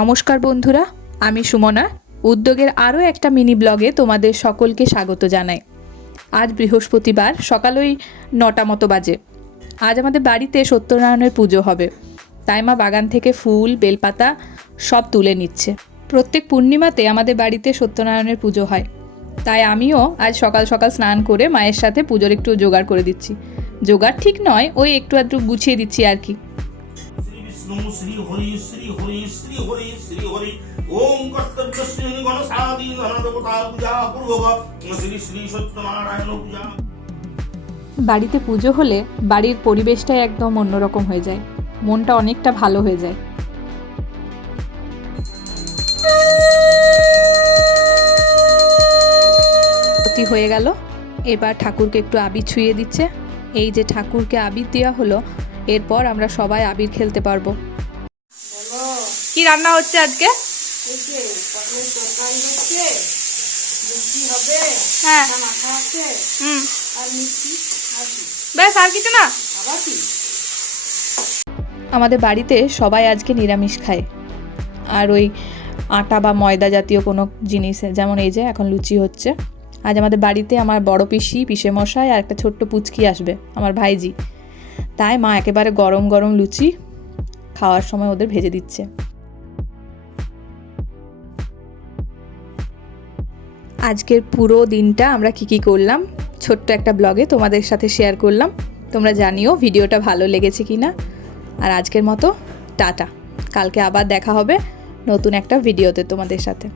নমস্কার বন্ধুরা, আমি সুমনা। উদ্যোগের আরও একটা মিনি ব্লগে তোমাদের সকলকে স্বাগত জানাই। আজ বৃহস্পতিবার, সকাল ওই 9টা মতো বাজে। আজ আমাদের বাড়িতে সত্যনারায়ণের পুজো হবে, তাই মা বাগান থেকে ফুল বেলপাতা সব তুলে নিচ্ছে। প্রত্যেক পূর্ণিমাতে আমাদের বাড়িতে সত্যনারায়ণের পুজো হয়, তাই আমিও আজ সকাল সকাল স্নান করে মায়ের সাথে পুজোর একটু জোগাড় করে দিচ্ছি। জোগাড় ঠিক নয়, ওই একটু আধটু গুছিয়ে দিচ্ছি আর কি। শ্রী হরি শ্রী হরি শ্রী হরি শ্রী হরি ওম কর্তব্য শ্রী গণসাদি গণদেবতা পূজা পূর্বক শ্রী শ্রী সত্যনারায়ণ পূজা। বাড়িতে পুজো হলে বাড়ির পরিবেশটাই একদম অন্যরকম হয়ে যায়, মনটা অনেকটা ভালো হয়ে যায়। হয়ে গেল, এবার ঠাকুরকে একটু আবির ছুঁয়ে দিচ্ছে। এই যে ঠাকুরকে আবির দেওয়া হলো, এরপর আমরা সবাই আবির খেলতে পারবো। কি রান্না হচ্ছে আজকে? হ্যাঁ, ব্যাস, আর কিছু না। আমাদের বাড়িতে সবাই আজকে নিরামিষ খায়, আর ওই আটা বা ময়দা জাতীয় কোনো জিনিস, যেমন এই যে এখন লুচি হচ্ছে। আজ আমাদের বাড়িতে আমার বড় পিসি, পিসেমশাই আর একটা ছোট্ট পুচকি আসবে, আমার ভাইজি। তাই মা একেবারে গরম গরম লুচি খাওয়ার সময় ওদের ভেজে দিচ্ছে। আজকের পুরো দিনটা আমরা কি করলাম ছোট্ট একটা ব্লগে তোমাদের সাথে শেয়ার করলাম। তোমরা জানিও ভিডিওটা ভালো লেগেছে কিনা। আর আজকের মতো টাটা, কালকে আবার দেখা হবে নতুন একটা ভিডিওতে তোমাদের সাথে।